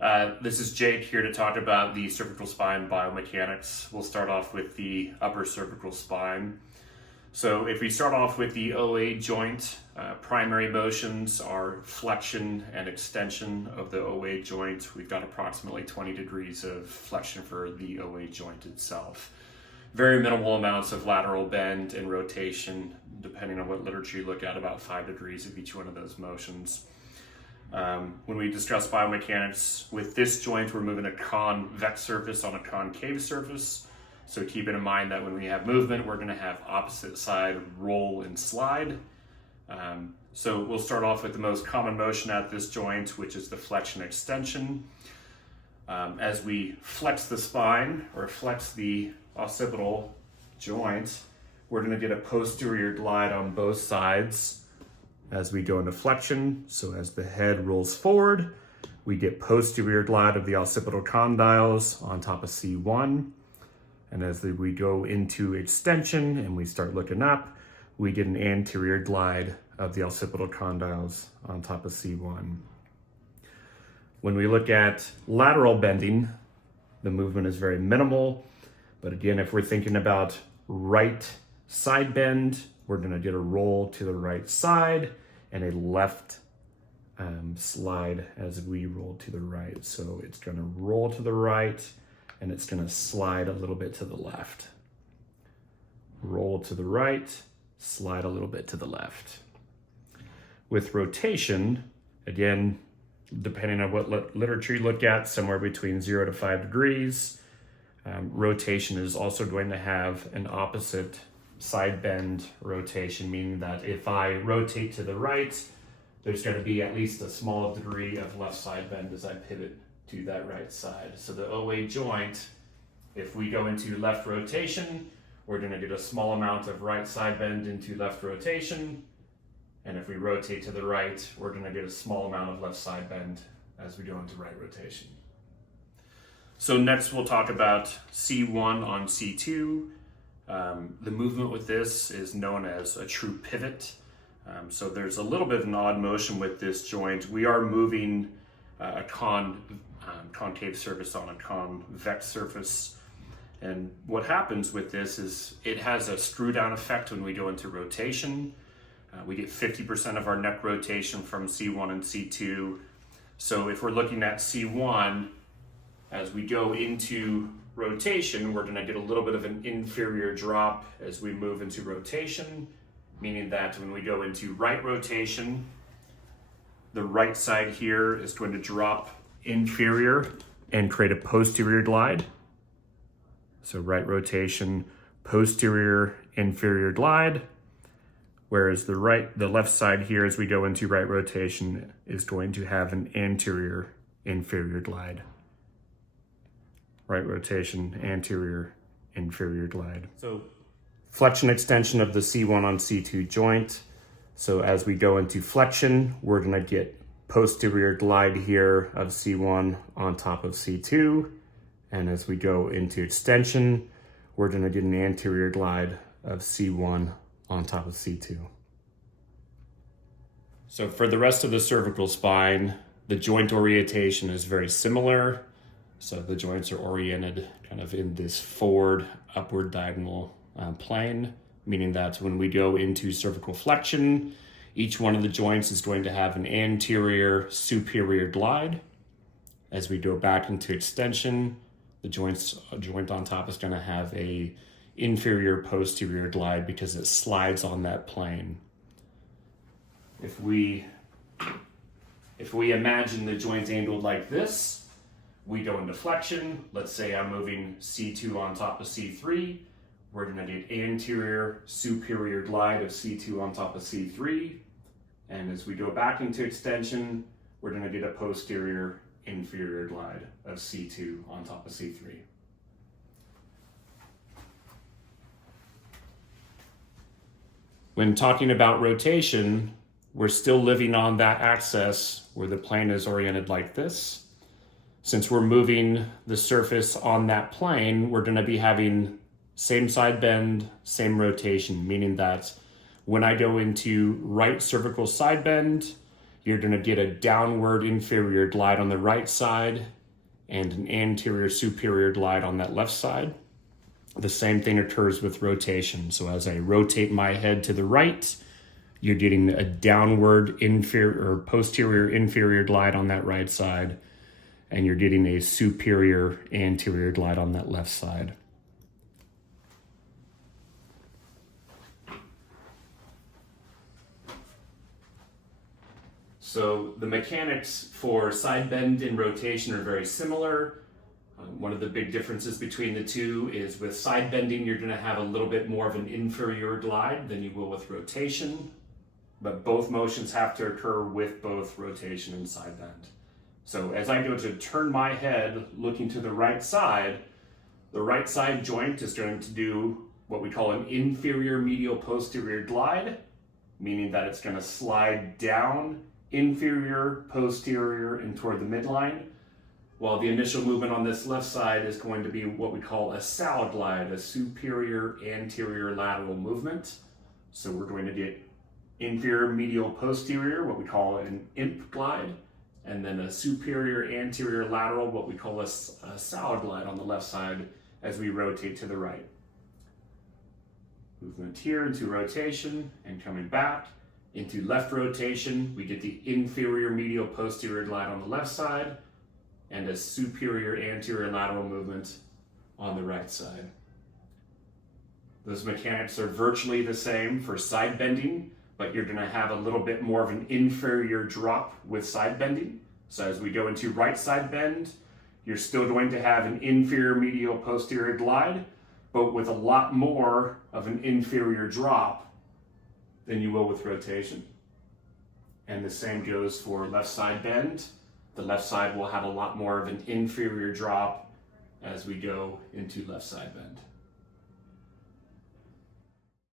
This is Jake here to talk about the cervical spine biomechanics. We'll start off with the upper cervical spine. So if we start off with the OA joint, primary motions are flexion and extension of the OA joint. We've got approximately 20 degrees of flexion for the OA joint itself. Very minimal amounts of lateral bend and rotation, depending on what literature you look at, about 5 degrees of each one of those motions. When we discuss biomechanics, with this joint, we're moving a convex surface on a concave surface. So keeping in mind that when we have movement, we're going to have opposite side roll and slide. So we'll start off with the most common motion at this joint, which is the flexion extension. As we flex the spine or flex the occipital joint, we're going to get a posterior glide on both sides as we go into flexion. So as the head rolls forward, we get posterior glide of the occipital condyles on top of C1. And as we go into extension and we start looking up, we get an anterior glide of the occipital condyles on top of C1. When we look at lateral bending, the movement is very minimal. But again, if we're thinking about right side bend, we're going to get a roll to the right side and a left slide as we roll to the right. So it's going to roll to the right and it's going to slide a little bit to the left. Roll to the right, slide a little bit to the left. With rotation, again, depending on what literature you look at, somewhere between 0 to 5 degrees. Rotation is also going to have an opposite side bend rotation, meaning that if I rotate to the right, there's going to be at least a small degree of left side bend as I pivot to that right side. So the OA joint, if we go into left rotation, we're going to get a small amount of right side bend into left rotation. And if we rotate to the right, we're going to get a small amount of left side bend as we go into right rotation. So next we'll talk about C1 on C2. The movement with this is known as a true pivot. So there's a little bit of an odd motion with this joint. We are moving a concave surface on a convex surface. And what happens with this is it has a screw down effect when we go into rotation. We get 50% of our neck rotation from C1 and C2. So if we're looking at C1, as we go into rotation, we're going to get a little bit of an inferior drop as we move into rotation, meaning that when we go into right rotation, the right side here is going to drop inferior and create a posterior glide. So right rotation, posterior, inferior glide. Whereas the left side here as we go into right rotation is going to have an anterior, inferior glide. Right rotation, anterior, inferior glide. So flexion extension of the C1 on C2 joint. So as we go into flexion, we're going to get posterior glide here of C1 on top of C2. And as we go into extension, we're going to get an anterior glide of C1 on top of C2. So for the rest of the cervical spine, the joint orientation is very similar. So the joints are oriented kind of in this forward, upward diagonal plane, meaning that when we go into cervical flexion, each one of the joints is going to have an anterior superior glide. As we go back into extension, the joint on top is going to have a inferior posterior glide because it slides on that plane. If we imagine the joint angled like this, we go into flexion. Let's say I'm moving C2 on top of C3. We're going to get anterior superior glide of C2 on top of C3. And as we go back into extension, we're going to get a posterior inferior glide of C2 on top of C3. When talking about rotation, we're still living on that axis where the plane is oriented like this. Since we're moving the surface on that plane, we're going to be having same side bend, same rotation, meaning that when I go into right cervical side bend, you're going to get a downward inferior glide on the right side and an anterior superior glide on that left side. The same thing occurs with rotation. So as I rotate my head to the right, you're getting a downward inferior or posterior inferior glide on that right side, and you're getting a superior anterior glide on that left side. So the mechanics for side bend and rotation are very similar. One of the big differences between the two is with side bending, you're going to have a little bit more of an inferior glide than you will with rotation, but both motions have to occur with both rotation and side bend. So as I go to turn my head looking to the right side joint is going to do what we call an inferior medial posterior glide, meaning that it's going to slide down inferior, posterior, and toward the midline, while the initial movement on this left side is going to be what we call a salad glide, a superior anterior lateral movement. So we're going to get inferior medial posterior, what we call an imp glide, and then a superior anterior lateral, what we call a salad glide on the left side as we rotate to the right. Movement here into rotation and coming back. Into left rotation, we get the inferior medial posterior glide on the left side and a superior anterior lateral movement on the right side. Those mechanics are virtually the same for side bending, but you're going to have a little bit more of an inferior drop with side bending. So as we go into right side bend, you're still going to have an inferior medial posterior glide, but with a lot more of an inferior drop than you will with rotation. And the same goes for left side bend. The left side will have a lot more of an inferior drop as we go into left side bend.